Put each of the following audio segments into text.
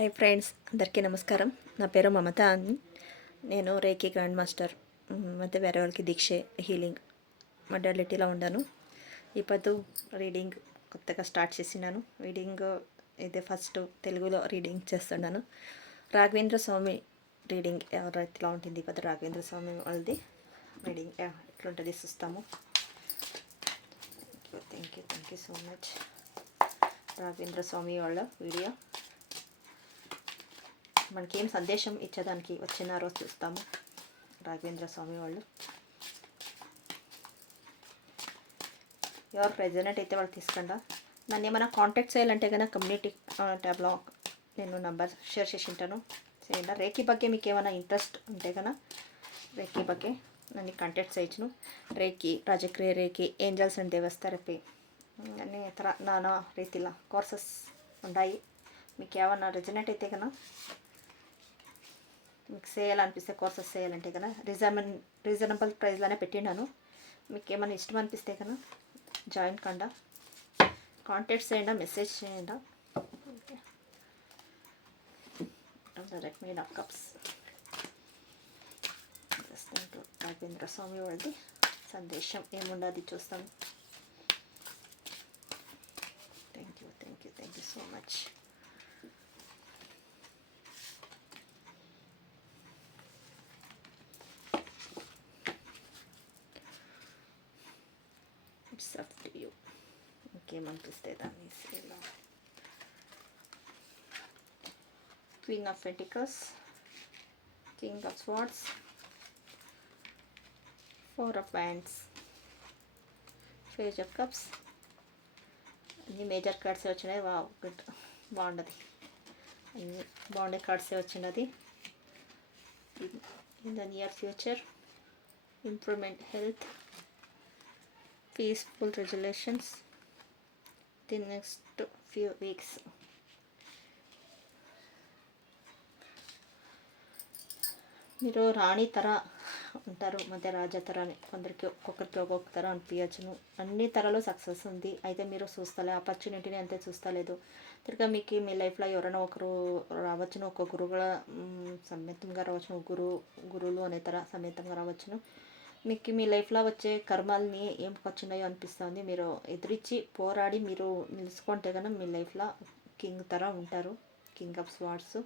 Hi friends, అందరికీ నమస్కారం. నా పేరు మమత అని. నేను రేఖీ గ్రాండ్ మాస్టర్ ಮತ್ತು వేరే వాళ్ళకి దీక్షೆ హీలింగ్ మొడాలిటీలో ఉన్నాను. ఇప్పుడు రీడింగ్ కొత్తగా స్టార్ట్ చేసినాను. రీడింగ్ ఇదే ఫస్ట్ తెలుగులో రీడింగ్ చేస్తున్నాను. రాఘవేంద్ర స్వామి రీడింగ్ ఎవరైతే ఉంటుంది. ఇప్పుడు రాఘవేంద్ర స్వామి వాళ్ళది రీడింగ్ ఎట్లుంటుంది చూస్తాము. Thank you so much. Raghavendra Swami వాళ్ళ వీడియో మనకేం సందేశం ఇచ్చేదానికి వచ్చినారో చూస్తాము. రాఘవేంద్ర స్వామి వాళ్ళు ఎవరు ప్రెజెంట్ అయితే వాళ్ళు తీసుకుండా నన్ను ఏమైనా కాంటాక్ట్ చేయాలంటే కనుక కమ్యూనిటీ ట్యాబ్లో నేను నంబర్ షేర్ చేసి ఉంటాను. చేయండి. రేఖీ ಬಗ್ಗೆ మీకు ఏమైనా ఇంట్రెస్ట్ ఉంటే కనుక రేఖీ ಬಗ್ಗೆ నన్ను కాంటాక్ట్ చేయొచ్చును. రేఖీ, రాజక్రియ రేఖీ, ఏంజల్స్ అండ్ దేవస్ థెరపీ అన్ని ఇతర నానా రీతిలో కోర్సెస్ ఉన్నాయి. మీకు ఏమైనా రెజనేట్ అయితే కనుక మీకు చేయాలనిపిస్తే కోర్సెస్ చేయాలంటే కనుక రీజనబుల్ ప్రైస్లోనే పెట్టినాను. మీకు ఏమైనా ఇష్టం అనిపిస్తే కనుక జాయిన్ కండా, కాంటాక్ట్ చేయండి, మెసేజ్ చేయండి. Okay, direct mead of cups Raghavendra Swami వాళ్ళది సందేశం ఏముండదు చూస్తాం. Thank you so much. It's up to you. ఇంకేమనిపిస్తే దాన్ని ఇలా queen of pentacles, king of swords, four of wands, page of cups. అన్ని మేజర్ కార్డ్సే వచ్చినాయి. గుడ్, బాగుండదు. అన్ని బాగుండే కార్డ్సే వచ్చినది. In the near future improvement health, peaceful resolutions the next few weeks. మీరు రాణి తర ఉంటారు, మధ్య రాజా తర అని కొందరికి ఒక్కొక్కరికి ఒక్కొక్క తర అనిపించచ్చును. అన్ని తరలో సక్సెస్ ఉంది. అయితే మీరు చూస్తలే, ఆపర్చునిటీని అంతే చూస్తలేదు. తిరిగా మీకు మీ లైఫ్లో ఎవరైనా ఒకరు రావచ్చును. ఒక గురువుగా సమేతంగా రావచ్చును. గురువులు అనే తర సమేతంగా రావచ్చును. మీకు మీ లైఫ్లో వచ్చే కర్మాలని ఏం వచ్చినాయో అనిపిస్తుంది. మీరు ఎదురిచ్చి పోరాడి మీరు నిలుచుకుంటే కనుక మీ లైఫ్లో కింగ్ తర ఉంటారు, కింగ్ ఆఫ్ స్వార్డ్స్.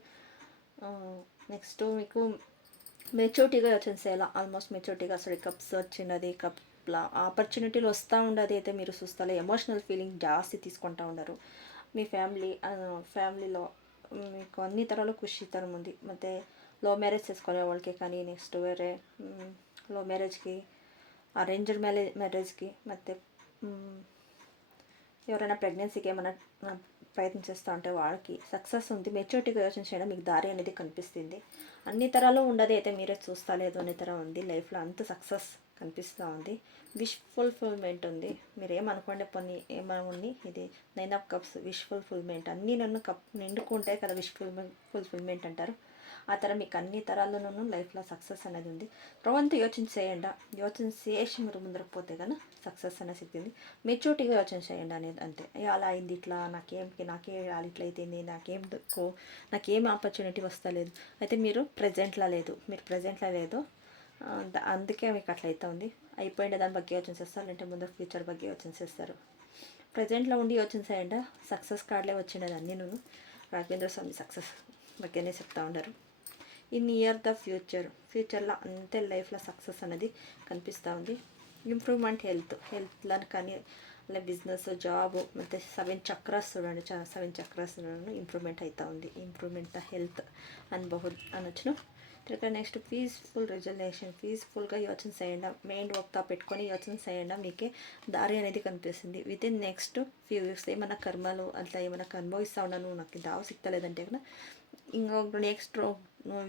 నెక్స్ట్ మీకు మెచ్యూరిటీగా వచ్చేసేలా, ఆల్మోస్ట్ మెచ్యూరిటీగా అసలు కప్స్ వచ్చినది. కప్ల ఆపర్చునిటీలు వస్తూ ఉండదు. అయితే మీరు చూస్తాలే ఎమోషనల్ ఫీలింగ్ జాస్తి తీసుకుంటూ ఉండరు. మీ ఫ్యామిలీలో మీకు అన్ని తరాలు ఖుషి తరం ఉంది. ಮತ್ತು లవ్ మ్యారేజ్ చేసుకునే వాళ్ళకి కానీ, నెక్స్ట్ వేరే లవ్ మ్యారేజ్కి, అరేంజ్డ్ మ్యారేజ్కి, ಮತ್ತು ఎవరైనా ప్రెగ్నెన్సీకి ఏమైనా ప్రయత్నం చేస్తూ ఉంటే వాళ్ళకి సక్సెస్ ఉంది. మెచ్యూరిటీగా యోచన చేయడం మీకు దారి అనేది కనిపిస్తుంది. అన్ని తరాలు ఉండదు. అయితే మీరే చూస్తలేదు అనే తరం ఉంది. లైఫ్లో అంత సక్సెస్ కనిపిస్తూ ఉంది. విష్ ఫుల్ఫిల్మెంట్ ఉంది. మీరు ఏమనుకోండి పని ఏమని, ఇది 9 ఆఫ్ కప్స్, విష్ ఫుల్ఫిల్మెంట్. అన్నీ నన్ను నిండుకుంటే కదా విష్ ఫుల్ఫిల్మెంట్ అంటారు. ఆ తర మీకు అన్ని తరాల్లోనూ లైఫ్లో సక్సెస్ అనేది ఉంది. రవంతు యోచన చేయండి. యోచన చేసి మీరు ముందరకు పోతే కానీ సక్సెస్ అనేది సిగ్గింది. మెచ్యూరిటీగా యోచన చేయండి అనేది అంతే. అలా అయింది, ఇట్లా నాకే వాళ్ళు ఇట్లా అయిపోయింది, నాకేం ఆపర్చునిటీ వస్తలేదు. అయితే మీరు ప్రజెంట్లో లేదు. అందుకే మీకు అట్లా అవుతుంది. అయిపోయింది దాని ಬಗ್ಗೆ యోచన చేస్తారు, లేదంటే ముందు ఫ్యూచర్ ಬಗ್ಗೆ యోచన చేస్తారు. ప్రజెంట్లో ఉండి యోచన చేయండి. సక్సెస్ కార్డులే వచ్చినది అన్నీ. నేను రాఘవేంద్ర స్వామి సక్సెస్ బగ్గేనే చెప్తా ఉన్నారు. ఇన్ ఇయర్ ద ఫ్యూచర్లో అంతే లైఫ్లో సక్సెస్ అనేది కనిపిస్తూ ఉంది. ఇంప్రూవ్మెంట్ హెల్త్లో కానీ, అలా బిజినెస్, జాబ్, ಮತ್ತು 7 చక్రాస్ చూడండి. 7 చక్రాస్ ఇంప్రూవ్మెంట్ అవుతూ ఉంది. ఇంప్రూవ్మెంట్ ద హెల్త్ అనొచ్చును. తర్వాత నెక్స్ట్ పీస్ఫుల్ రెజల్యూషన్. పీస్ఫుల్గా యోచన చేయండి. మెయిన్ వర్క్తో పెట్టుకొని యోచన చేయండి. మీకే దారి అనేది కనిపిస్తుంది. With in next few weeks ఏమైనా కర్మలు అట్లా ఏమైనా అనుభవిస్తూ ఉన్నాను, నాకు దావ సిక్తలేదంటే కన్నా ఇంకొక నెక్స్ట్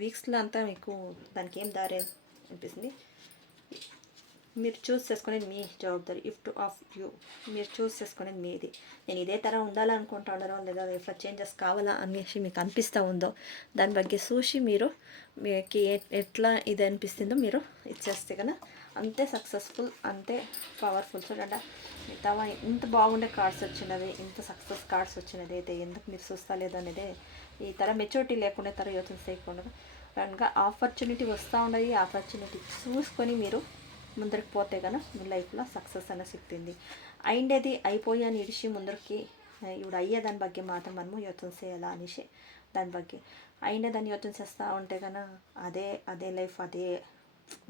వీక్స్లో అంతా మీకు దానికి ఏం దారి అనిపిస్తుంది. మీరు చూస్ చేసుకునేది మీ జవాబుదారి. ఇఫ్ టు ఆఫ్ యూ, మీరు చూస్ చేసుకునేది మీది. నేను ఇదే తరం ఉండాలనుకుంటా ఉండడం, లేదా ఇట్లా చేంజెస్ కావాలా అనేసి మీకు అనిపిస్తూ ఉందో దాని ಬಗ್ಗೆ చూసి మీరు మీకు ఎట్లా ఇది అనిపిస్తుందో మీరు ఇచ్చేస్తే కనుక అంతే సక్సెస్ఫుల్, అంతే పవర్ఫుల్. చూడండి మిగతా ఇంత బాగుండే కార్డ్స్ వచ్చినది, ఇంత సక్సెస్ కార్డ్స్ వచ్చినది అయితే ఎందుకు మీరు చూస్తా లేదు అనేది ఈ తర మెచ్యూరిటీ లేకుండా తర యోచన చేయకుండా కనుక ఆపర్చునిటీ వస్తూ ఉండదు. ఈ ఆపర్చునిటీ చూసుకొని మీరు ముందరికి పోతే కనుక మీ లైఫ్లో సక్సెస్ అనేది సిక్కింది. అయిండేది అయిపోయి అని ఇడిచి ముందరికి ఇప్పుడు అయ్యేదాని ಬಗ್ಗೆ మాత్రం మనము యోచన చేయాలా అనేసి దాని ಬಗ್ಗೆ అయినదాన్ని యోచన చేస్తూ ఉంటే కనుక అదే లైఫ్, అదే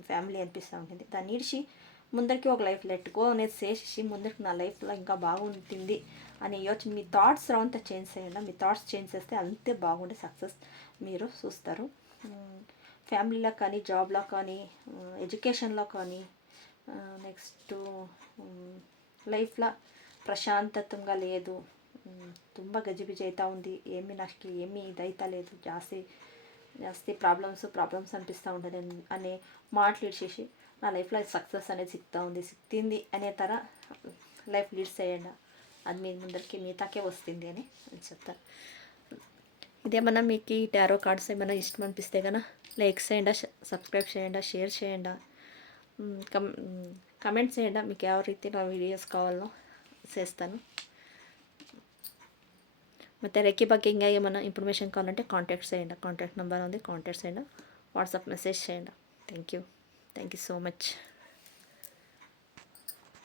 ఫ్యామిలీ అనిపిస్తూ ఉంటుంది. దాన్ని ఇడిచి ముందరికి ఒక లైఫ్ లెట్ గో అనేది చేసి ముందరికి నా లైఫ్లో ఇంకా బాగుంటుంది అనే యోచన మీ థాట్స్ అంతా చేంజ్ చేయండి. మీ థాట్స్ చేంజ్ చేస్తే అంతే బాగుండే సక్సెస్ మీరు చూస్తారు. ఫ్యామిలీలో కానీ, జాబ్లో కానీ, ఎడ్యుకేషన్లో కానీ, నెక్స్ట్ లైఫ్లో ప్రశాంతతంగా లేదు, ತುಂಬ ಗಜಿಬಿಜಿ అవుతా ఉంది, ఏమీ ఇదైతా లేదు, జాస్తి ప్రాబ్లమ్స్ అనిపిస్తూ ఉంటుంది అనే మాటలు ఇచ్చేసి నా లైఫ్లో సక్సెస్ అనేది సిక్కింది అనే తర లైఫ్ లీడ్ చేయండి. అది మీ ముందరికి మీతాకే వస్తుంది అని చెప్తాను. ఇదేమన్నా మీకు ఈ టారో కార్డ్స్ ఏమైనా ఇష్టం అనిపిస్తే కనుక లైక్ చేయండి, సబ్స్క్రైబ్ చేయండి, షేర్ చేయండి, కమెంట్ చేయండి. మీకు ಯಾವ ರೀತಿ నా వీడియోస్ కావాలో చేస్తాను. ಮತ್ತು ರೆಕ್ಕಿ ಬಗ್ಗೆ ఇంకా ఏమైనా ఇన్ఫర్మేషన్ కావాలంటే కాంటాక్ట్ చేయండి. కాంటాక్ట్ నెంబర్ ఉంది, కాంటాక్ట్ చేయండి, వాట్సాప్ మెసేజ్ చేయండి. Thank you so much.